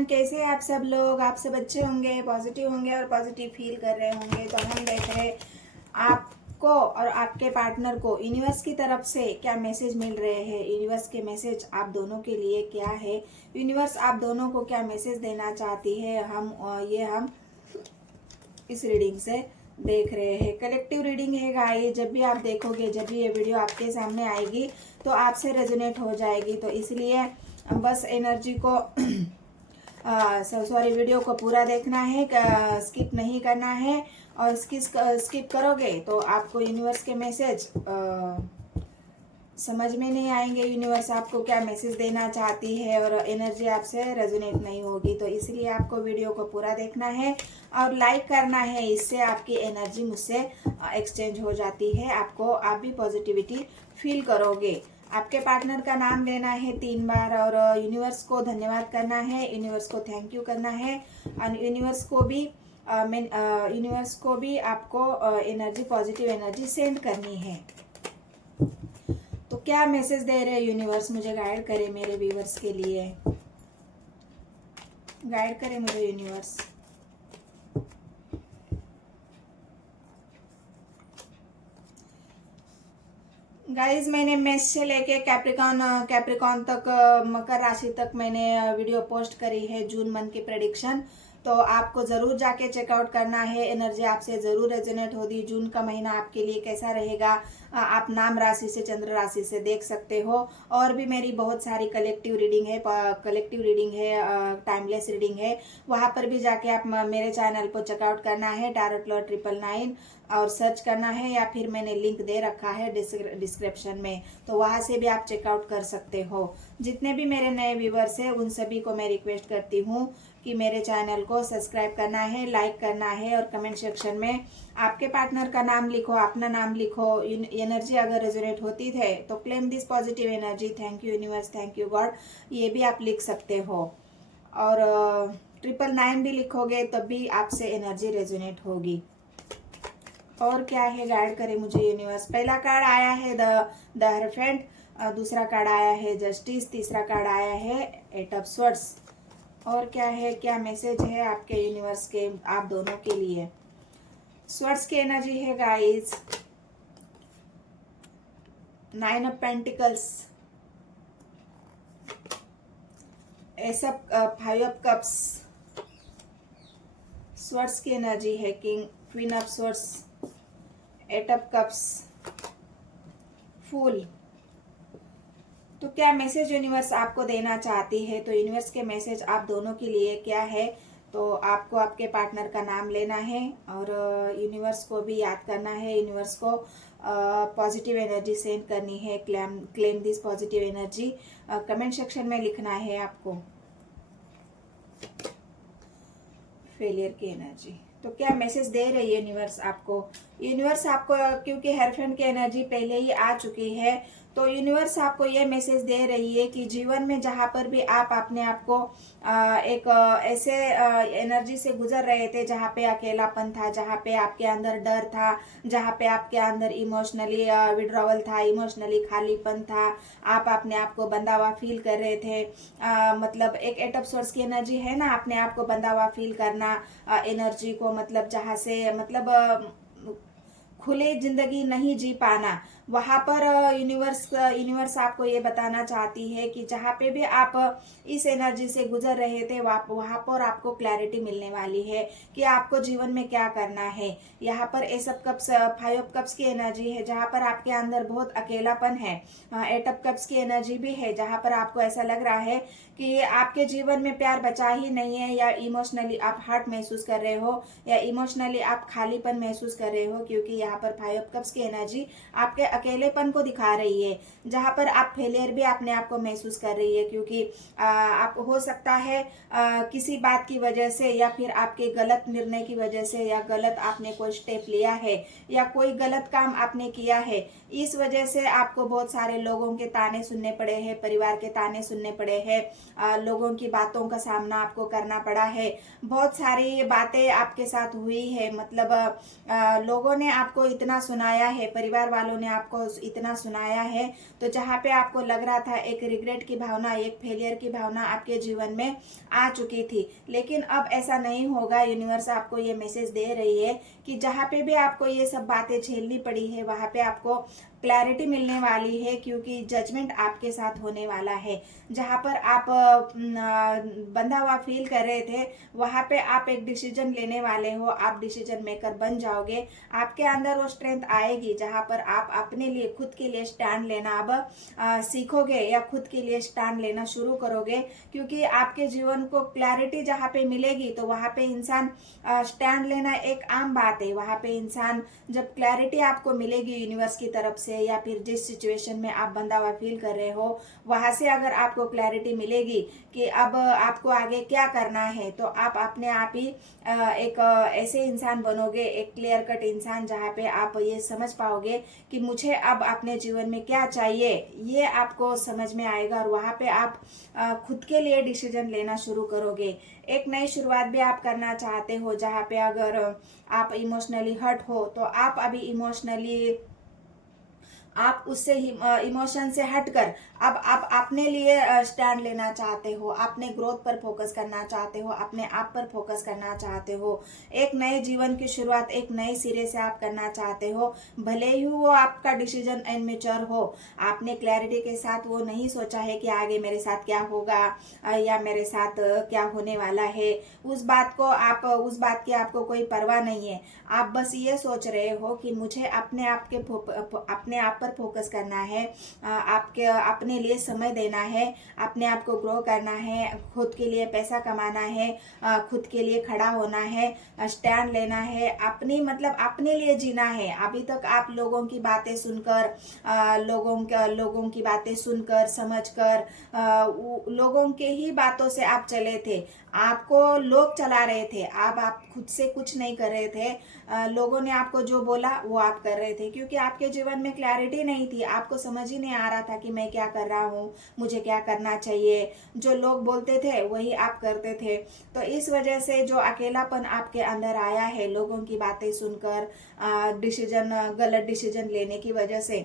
Everyone, कैसे हैं आप सब लोग। आप सब अच्छे होंगे, पॉजिटिव होंगे और पॉजिटिव फील कर रहे होंगे। तो हम देख रहे आपको और आपके पार्टनर को यूनिवर्स की तरफ से क्या मैसेज मिल रहे हैं। यूनिवर्स के मैसेज आप दोनों के लिए क्या है, यूनिवर्स आप दोनों को क्या मैसेज देना चाहती है, हम इस रीडिंग से देख रहे हैं। कलेक्टिव रीडिंग है गाइस। जब भी आप देखोगे, जब भी ये वीडियो आपके सामने आएगी तो आपसे रेजोनेट हो जाएगी। तो इसलिए बस एनर्जी को सॉरी वीडियो को पूरा देखना है, स्किप नहीं करना है। और स्किप करोगे तो आपको यूनिवर्स के मैसेज समझ में नहीं आएंगे। यूनिवर्स आपको क्या मैसेज देना चाहती है और एनर्जी आपसे रेजोनेट नहीं होगी। तो इसलिए आपको वीडियो को पूरा देखना है और लाइक करना है। इससे आपकी एनर्जी मुझसे एक्सचेंज हो जाती है, आप भी पॉजिटिविटी फील करोगे। आपके पार्टनर का नाम लेना है 3 बार और यूनिवर्स को धन्यवाद करना है, यूनिवर्स को थैंक यू करना है। और यूनिवर्स को भी आपको एनर्जी, पॉजिटिव एनर्जी सेंड करनी है। तो क्या मैसेज दे रहे हैं यूनिवर्स, मुझे गाइड करे, मेरे व्यूवर्स के लिए गाइड करे मुझे यूनिवर्स। गाइज, मैंने मेष से लेके कैप्रिकॉन तक, मकर राशि तक मैंने वीडियो पोस्ट करी है, जून मंथ की प्रेडिक्शन। तो आपको ज़रूर जाके चेकआउट करना है। एनर्जी आपसे ज़रूर रेजोनेट होगी। जून का महीना आपके लिए कैसा रहेगा आप नाम राशि से, चंद्र राशि से देख सकते हो। और भी मेरी बहुत सारी कलेक्टिव रीडिंग है, टाइमलेस रीडिंग है। वहाँ पर भी जाके आप मेरे चैनल को चेकआउट करना है, टैरोट लॉ 999 और सर्च करना है, या फिर मैंने लिंक दे रखा है डिस्क्रिप्शन में, तो वहाँ से भी आप चेकआउट कर सकते हो। जितने भी मेरे नए व्यूवर्स हैं उन सभी को मैं रिक्वेस्ट करती हूँ कि मेरे चैनल को सब्सक्राइब करना है, लाइक करना है और कमेंट सेक्शन में आपके पार्टनर का नाम लिखो, अपना नाम लिखो। एनर्जी अगर रेजोनेट होती है तो claim this positive energy, thank you universe, thank you God, ये भी आप लिख सकते हो। और 999 भी लिखोगे तब भी आपसे एनर्जी रेजोनेट होगी। और क्या है, गाइड करे मुझे यूनिवर्स। पहला कार्ड आया है द हरफेंट, दूसरा कार्ड आया है जस्टिस, तीसरा कार्ड आया है 8 ऑफ स्वॉर्ड्स। और क्या है, क्या मैसेज है आपके यूनिवर्स के आप दोनों के लिए। स्वॉर्ड्स की एनर्जी है guys, 9 of pentacles, ace of 5 of cups. Swords की एनर्जी है king, queen of swords, 8 of cups, fool. तो क्या मैसेज यूनिवर्स आपको देना चाहती है। तो यूनिवर्स के मैसेज आप दोनों के लिए क्या है, तो आपको आपके पार्टनर का नाम लेना है और यूनिवर्स को भी याद करना है। यूनिवर्स को पॉजिटिव एनर्जी सेंड करनी है, claim this positive energy comment section में लिखना है आपको। फेलियर की एनर्जी, तो क्या मैसेज दे रही है यूनिवर्स आपको। यूनिवर्स आपको, क्योंकि हेरफेंड की एनर्जी पहले ही आ चुकी है, तो यूनिवर्स आपको ये मैसेज दे रही है कि जीवन में जहाँ पर भी आप अपने आप को एक ऐसे एनर्जी से गुजर रहे थे जहाँ पे अकेलापन था, जहाँ पे आपके अंदर डर था, जहाँ पे आपके अंदर इमोशनली विड्रॉवल था, इमोशनली खालीपन था, आप अपने आप को बंधा हुआ फील कर रहे थे। मतलब एक 8 ऑफ स्वॉर्ड्स की एनर्जी है ना, अपने आप को बंधा हुआ फील करना, एनर्जी को मतलब जहाँ से मतलब खुले जिंदगी नहीं जी पाना, वहाँ पर यूनिवर्स आपको ये बताना चाहती है कि जहाँ पे भी आप इस एनर्जी से गुजर रहे थे वहाँ पर आपको क्लैरिटी मिलने वाली है कि आपको जीवन में क्या करना है। यहाँ पर S of cups, 5 of cups की एनर्जी है जहाँ पर आपके अंदर बहुत अकेलापन है। 8 ऑफ कप्स की एनर्जी भी है जहाँ पर आपको ऐसा लग रहा है कि आपके जीवन में प्यार बचा ही नहीं है, या इमोशनली आप हर्ट महसूस कर रहे हो, या इमोशनली आप खालीपन महसूस कर रहे हो, क्योंकि यहाँ पर 5 ऑफ कप्स की एनर्जी आपके अकेलेपन को दिखा रही है, जहाँ पर आप फेलियर भी अपने आप को महसूस कर रही है, क्योंकि आप हो सकता है किसी बात की वजह से, या फिर आपके गलत निर्णय की वजह से, या गलत आपने कोई स्टेप लिया है, या कोई गलत काम आपने किया है, इस वजह से आपको बहुत सारे लोगों के ताने सुनने पड़े हैं, परिवार के ताने सुनने पड़े हैं, लोगों की बातों का सामना आपको करना पड़ा है। बहुत सारी बातें आपके साथ हुई है, मतलब लोगों ने आपको इतना सुनाया है, परिवार वालों ने आपको इतना सुनाया है, तो जहाँ पे आपको लग रहा था एक रिग्रेट की भावना, एक फेलियर की भावना आपके जीवन में आ चुकी थी, लेकिन अब ऐसा नहीं होगा। यूनिवर्स आपको ये मैसेज दे रही है कि जहाँ पे भी आपको ये सब बातें झेलनी पड़ी है वहाँ पे आपको क्लैरिटी मिलने वाली है, क्योंकि जजमेंट आपके साथ होने वाला है। जहाँ पर आप बंधा हुआ फील कर रहे थे वहाँ पे आप एक डिसीजन लेने वाले हो, आप डिसीजन मेकर बन जाओगे। आपके अंदर वो स्ट्रेंथ आएगी जहाँ पर आप अपने लिए खुद के लिए स्टैंड लेना अब सीखोगे या खुद के लिए स्टैंड लेना शुरू करोगे, क्योंकि आपके जीवन को क्लैरिटी जहाँ पे मिलेगी तो वहाँ पे इंसान स्टैंड लेना एक आम बात है। वहाँ पे इंसान जब क्लैरिटी आपको मिलेगी यूनिवर्स की तरफ से, या फिर जिस सिचुएशन में आप बंधा हुआ फील कर रहे हो वहाँ से अगर आपको क्लैरिटी मिलेगी कि अब आपको आगे क्या करना है, तो आप अपने आप ही एक ऐसे इंसान बनोगे, एक क्लियर कट इंसान, जहाँ पे आप ये समझ पाओगे कि मुझे अब अपने जीवन में क्या चाहिए, ये आपको समझ में आएगा। और वहाँ पे आप खुद के लिए डिसीजन लेना शुरू करोगे। एक नई शुरुआत भी आप करना चाहते हो, जहाँ पे अगर आप इमोशनली हर्ट हो तो आप अभी इमोशनली आप उससे इमोशन से हटकर अब आप अपने लिए स्टैंड लेना चाहते हो, अपने ग्रोथ पर फोकस करना चाहते हो, अपने आप पर फोकस करना चाहते हो। एक नए जीवन की शुरुआत एक नए सिरे से आप करना चाहते हो, भले ही वो आपका डिसीजन इनमेच्योर हो। आपने क्लैरिटी के साथ वो नहीं सोचा है कि आगे मेरे साथ क्या होगा या मेरे साथ क्या होने वाला है। उस बात की आपको कोई परवाह नहीं है। आप बस ये सोच रहे हो कि मुझे अपने आप पर फोकस करना है, आपके अपने लिए समय देना है, अपने आप को ग्रो करना है, खुद के लिए पैसा कमाना है, खुद के लिए खड़ा होना है, स्टैंड लेना है, अपने लिए जीना है। अभी तक आप लोगों की बातें सुनकर, लोगों की बातें सुनकर, समझकर, लोगों के ही बातों से आप चले थे। आपको लोग चला रहे थे, आप खुद से कुछ नहीं कर रहे थे। लोगों ने आपको जो बोला वो आप कर रहे थे, क्योंकि आपके जीवन में क्लैरिटी नहीं थी। आपको समझ ही नहीं आ रहा था कि मैं क्या कर रहा हूँ, मुझे क्या करना चाहिए। जो लोग बोलते थे वही आप करते थे। तो इस वजह से जो अकेलापन आपके अंदर आया है लोगों की बातें सुनकर, गलत डिसीजन लेने की वजह से,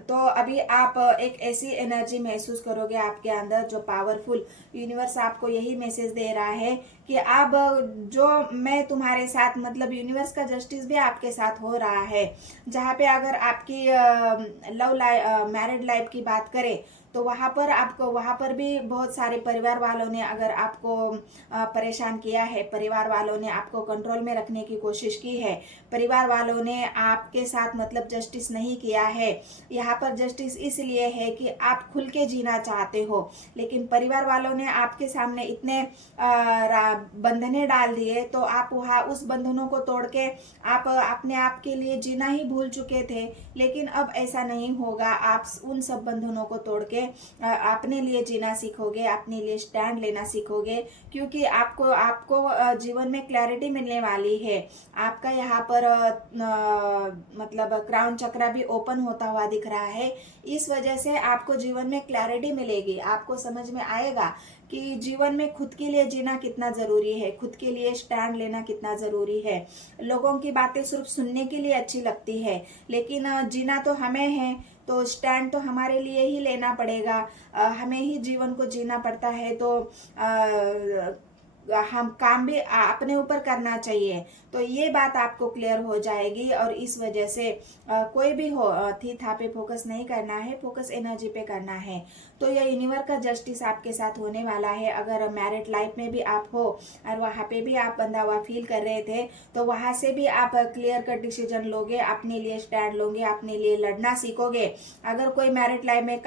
तो अभी आप एक ऐसी एनर्जी महसूस करोगे आपके अंदर जो पावरफुल। यूनिवर्स आपको यही मैसेज दे रहा है कि अब जो मैं तुम्हारे साथ, यूनिवर्स का जस्टिस भी आपके साथ हो रहा है। जहाँ पे अगर आपकी मैरिड लाइफ की बात करें तो वहाँ पर भी बहुत सारे परिवार वालों ने अगर आपको परेशान किया है, परिवार वालों ने आपको कंट्रोल में रखने की कोशिश की है, परिवार वालों ने आपके साथ जस्टिस नहीं किया है। यहाँ पर जस्टिस इसलिए है कि आप खुल के जीना चाहते हो, लेकिन परिवार वालों ने आपके सामने इतने बंधने डाल दिए, तो आप वहाँ उस बंधनों को तोड़ के आप अपने आप के लिए जीना ही भूल चुके थे। लेकिन अब ऐसा नहीं होगा। आप उन सब बंधनों को तोड़ के अपने लिए जीना सीखोगे, अपने लिए स्टैंड लेना सीखोगे, क्योंकि आपको जीवन में क्लैरिटी मिलने वाली है। आपका यहाँ पर क्राउन चक्रा भी ओपन होता हुआ दिख रहा है। इस वजह से आपको जीवन में क्लैरिटी मिलेगी। आपको समझ में आएगा कि जीवन में खुद के लिए जीना कितना ज़रूरी है, खुद के लिए स्टैंड लेना कितना ज़रूरी है। लोगों की बातें सिर्फ सुनने के लिए अच्छी लगती है, लेकिन जीना तो हमें है, तो स्टैंड तो हमारे लिए ही लेना पड़ेगा। हमें ही जीवन को जीना पड़ता है, तो हम काम भी अपने ऊपर करना चाहिए। तो ये बात आपको क्लियर हो जाएगी। और इस वजह से कोई भी हो, थी था पे फोकस नहीं करना है, फोकस एनर्जी पे करना है। तो यह यूनिवर्स का जस्टिस आपके साथ होने वाला है। अगर मैरिड लाइफ में भी आप हो और वहाँ पे भी आप बंधा हुआ फील कर रहे थे, तो वहाँ से भी आप क्लियर कट डिसीजन लोगे, अपने लिए स्टैंड लोगे, अपने लिए लड़ना सीखोगे। अगर कोई मैरिड लाइफ में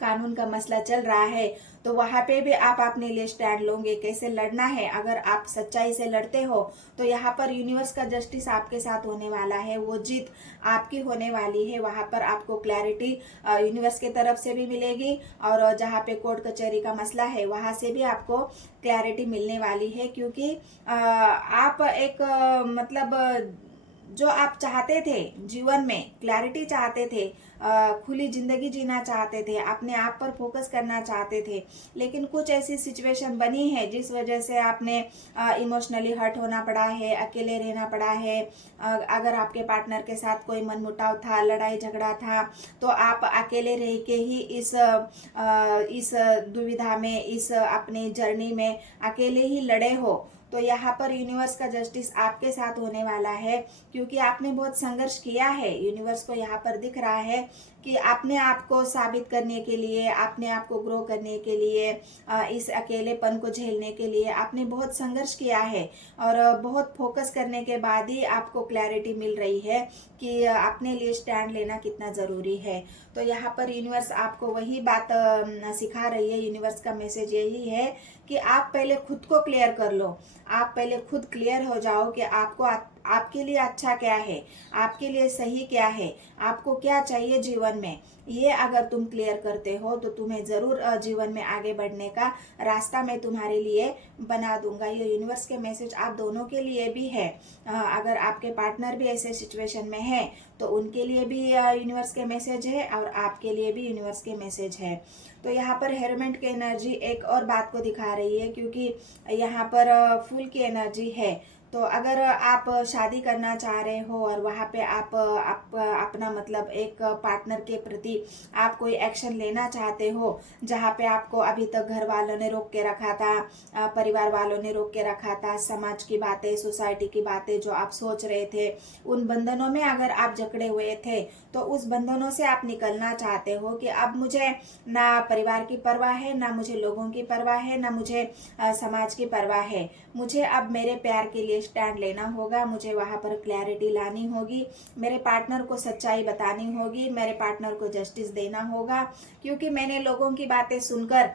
कानून का मसला चल रहा है, तो वहाँ पे भी आप अपने लिए स्टैंड लोगे, कैसे लड़ना है। अगर आप सच्चाई से लड़ते हो तो यहाँ पर यूनिवर्स का जस्टिस आपके साथ होने वाला है, वो जीत आपकी होने वाली है। वहाँ पर आपको क्लैरिटी यूनिवर्स की तरफ से भी मिलेगी, और जहाँ पे कोर्ट कचहरी का मसला है वहाँ से भी आपको क्लैरिटी मिलने वाली है, क्योंकि आप एक जो आप चाहते थे जीवन में, क्लैरिटी चाहते थे, खुली जिंदगी जीना चाहते थे, अपने आप पर फोकस करना चाहते थे, लेकिन कुछ ऐसी सिचुएशन बनी है जिस वजह से आपने इमोशनली हर्ट होना पड़ा है, अकेले रहना पड़ा है। अगर आपके पार्टनर के साथ कोई मनमुटाव था, लड़ाई झगड़ा था, तो आप अकेले रह के ही इस दुविधा में, इस अपनी जर्नी में अकेले ही लड़े हो। तो यहाँ पर यूनिवर्स का जस्टिस आपके साथ होने वाला है, क्योंकि आपने बहुत संघर्ष किया है। यूनिवर्स को यहाँ पर दिख रहा है कि आपने आप को साबित करने के लिए, अपने आप को ग्रो करने के लिए, इस अकेलेपन को झेलने के लिए आपने बहुत संघर्ष किया है, और बहुत फोकस करने के बाद ही आपको क्लैरिटी मिल रही है कि अपने लिए स्टैंड लेना कितना ज़रूरी है। तो यहाँ पर यूनिवर्स आपको वही बात सिखा रही है। यूनिवर्स का मैसेज यही है कि आप पहले खुद को क्लियर कर लो, आप पहले खुद क्लियर हो जाओ कि आपको आपके लिए अच्छा क्या है, आपके लिए सही क्या है, आपको क्या चाहिए जीवन में। ये अगर तुम क्लियर करते हो तो तुम्हें ज़रूर जीवन में आगे बढ़ने का रास्ता मैं तुम्हारे लिए बना दूंगा। ये यूनिवर्स के मैसेज आप दोनों के लिए भी है। अगर आपके पार्टनर भी ऐसे सिचुएशन में है तो उनके लिए भी यूनिवर्स के मैसेज है, और आपके लिए भी यूनिवर्स के मैसेज है। तो यहाँ पर हेरमेंट की एनर्जी एक और बात को दिखा रही है, क्योंकि यहाँ पर फूल की एनर्जी है। तो अगर आप शादी करना चाह रहे हो और वहाँ पे आप अपना मतलब एक पार्टनर के प्रति आप कोई एक्शन लेना चाहते हो, जहाँ पे आपको अभी तक घर वालों ने रोक के रखा था, परिवार वालों ने रोक के रखा था, समाज की बातें, सोसाइटी की बातें जो आप सोच रहे थे, उन बंधनों में अगर आप जकड़े हुए थे, तो उस बंधनों से आप निकलना चाहते हो कि अब मुझे ना परिवार की परवाह है, ना मुझे लोगों की परवाह है, ना मुझे समाज की परवाह है। मुझे अब मेरे प्यार के लिए स्टैंड लेना होगा, मुझे वहाँ पर क्लैरिटी लानी होगी, मेरे पार्टनर को सच्चाई बतानी होगी, मेरे पार्टनर को जस्टिस देना होगा। क्योंकि मैंने लोगों की बातें सुनकर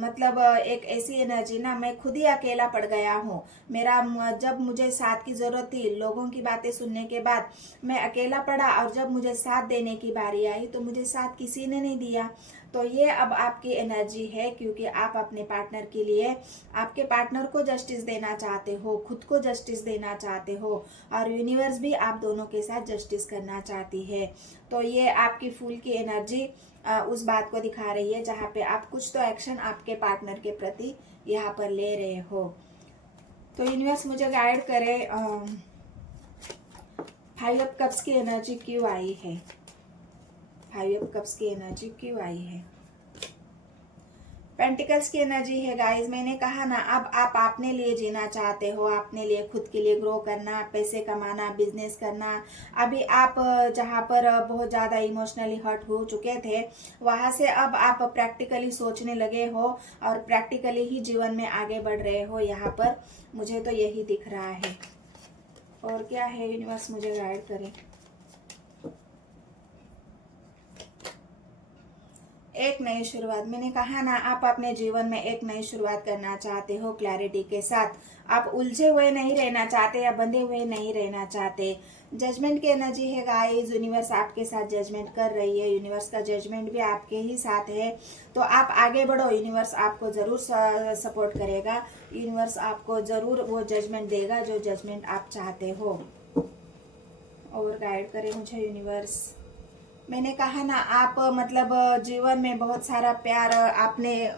मतलब एक ऐसी एनर्जी ना, मैं खुद ही अकेला पड़ गया हूँ। जब मुझे साथ की ज़रूरत थी, लोगों की बातें सुनने के बाद मैं अकेला पड़ा, और जब मुझे साथ देने की बारी आई तो मुझे साथ किसी ने नहीं दिया। तो ये अब आपकी एनर्जी है, क्योंकि आप अपने पार्टनर के लिए, आपके पार्टनर को जस्टिस देना चाहते हो, खुद को जस्टिस देना चाहते हो, और यूनिवर्स भी आप दोनों के साथ जस्टिस करना चाहती है। तो ये आपकी फूल की एनर्जी उस बात को दिखा रही है जहाँ पे आप कुछ तो एक्शन आपके पार्टनर के प्रति यहाँ पर ले रहे हो। तो यूनिवर्स मुझे गाइड करे, 5 ऑफ कप्स की एनर्जी क्यों आई है, 5 ऑफ कप्स की एनर्जी क्यों आई है। पेंटिकल्स की एनर्जी है गाइस। मैंने कहा ना, अब आप अपने लिए जीना चाहते हो, अपने लिए, खुद के लिए ग्रो करना, पैसे कमाना, बिजनेस करना। अभी आप जहाँ पर बहुत ज़्यादा इमोशनली हर्ट हो चुके थे, वहाँ से अब आप प्रैक्टिकली सोचने लगे हो और प्रैक्टिकली ही जीवन में आगे बढ़ रहे हो। यहाँ पर मुझे तो यही दिख रहा है। और क्या है यूनिवर्स मुझे गाइड करे। एक नई शुरुआत, मैंने कहा ना, आप अपने जीवन में एक नई शुरुआत करना चाहते हो क्लैरिटी के साथ। आप उलझे हुए नहीं रहना चाहते या बंधे हुए नहीं रहना चाहते। जजमेंट की एनर्जी है गाइस। यूनिवर्स आपके साथ जजमेंट कर रही है, यूनिवर्स का जजमेंट भी आपके ही साथ है। तो आप आगे बढ़ो, यूनिवर्स आपको ज़रूर सपोर्ट करेगा, यूनिवर्स आपको ज़रूर वो जजमेंट देगा जो जजमेंट आप चाहते हो। और गाइड करे मुझे यूनिवर्स। मैंने कहा ना, आप मतलब जीवन में बहुत सारा प्यार आपने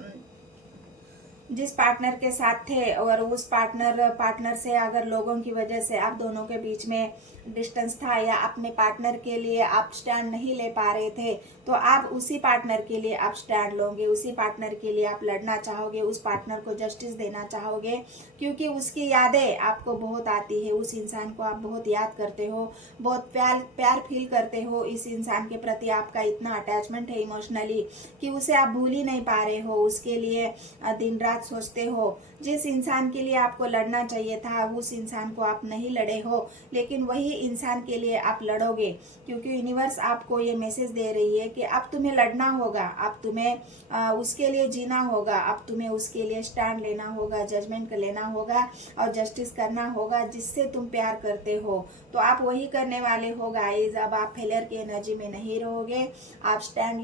जिस पार्टनर के साथ थे, और उस पार्टनर से अगर लोगों की वजह से आप दोनों के बीच में डिस्टेंस था, या अपने पार्टनर के लिए आप स्टैंड नहीं ले पा रहे थे, तो आप उसी पार्टनर के लिए आप स्टैंड लोगे, उसी पार्टनर के लिए आप लड़ना चाहोगे, उस पार्टनर को जस्टिस देना चाहोगे, क्योंकि उसकी यादें आपको बहुत आती है, उस इंसान को आप बहुत याद करते हो, बहुत प्यार फील करते हो। इस इंसान के प्रति आपका इतना अटैचमेंट है इमोशनली कि उसे आप भूल ही नहीं पा रहे हो, उसके लिए दिन रात सोचते हो। जिस इंसान के लिए आपको लड़ना चाहिए था, उस इंसान को आप नहीं लड़े हो, लेकिन वही इंसान के लिए आप लड़ोगे, क्योंकि यूनिवर्स आपको ये मैसेज दे रही है कि अब तुम्हें लड़ना होगा, अब तुम्हें उसके लिए जीना होगा, अब तुम्हें उसके लिए स्टैंड लेना होगा, जजमेंट लेना होगा और जस्टिस करना होगा, जिससे तुम प्यार करते हो। तो आप वही करने वाले हो गाइस। अब आप फेलियर की एनर्जी में नहीं रहोगे, आप स्टैंड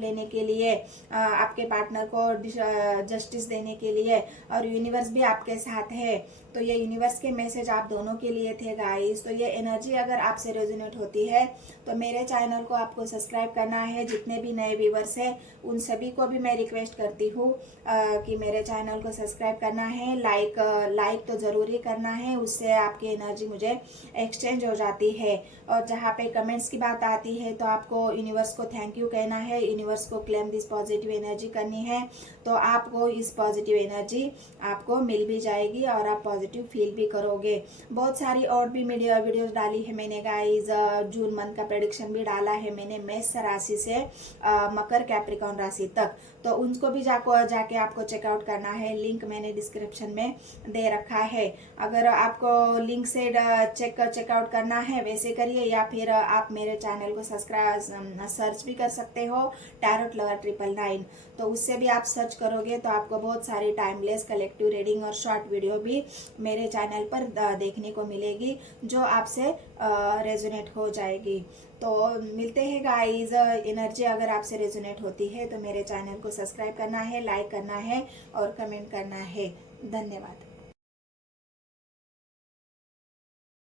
लेने के लिए, आपके पार्टनर को जस्टिस देने के लिए, और यूनिवर्स भी आपके साथ है। तो ये यूनिवर्स के मैसेज आप दोनों के लिए थे गाइस। तो ये एनर्जी अगर आपसे रेजोनेट होती है तो मेरे चैनल को आपको सब्सक्राइब करना है। जितने भी नए व्यूवर्स हैं उन सभी को भी मैं रिक्वेस्ट करती हूँ कि मेरे चैनल को सब्सक्राइब करना है, लाइक तो ज़रूरी करना है, उससे आपकी एनर्जी मुझे एक्सचेंज हो जाती है। और जहाँ पे कमेंट्स की बात आती है तो आपको यूनिवर्स को थैंक यू कहना है, यूनिवर्स को क्लेम दिस पॉजिटिव एनर्जी करनी है, तो आपको इस पॉजिटिव एनर्जी आपको मिल भी जाएगी और आप पॉजिटिव फील भी करोगे। बहुत सारी और भी वीडियोस डाली है मैंने गाइज, जून मंथ का प्रेडिक्शन भी डाला है मैंने मेष राशि से मकर कैप्रिकॉर्न राशि तक, तो उनको भी जाके आपको चेकआउट करना है। लिंक मैंने डिस्क्रिप्शन में दे रखा है। अगर आपको लिंक से चेकआउट करना है वैसे करिए, या फिर आप मेरे चैनल को सब्सक्राइब सर्च भी कर सकते हो टैरोट लवर 999, तो उससे भी आप सर्च करोगे तो आपको बहुत सारी टाइमलेस कलेक्टिव रीडिंग और शॉर्ट वीडियो भी मेरे चैनल पर देखने को मिलेगी जो आपसे रेजोनेट हो जाएगी। तो मिलते हैं गाइज। एनर्जी अगर आपसे रेजोनेट होती है तो मेरे चैनल को सब्सक्राइब करना है, लाइक करना है और कमेंट करना है। धन्यवाद।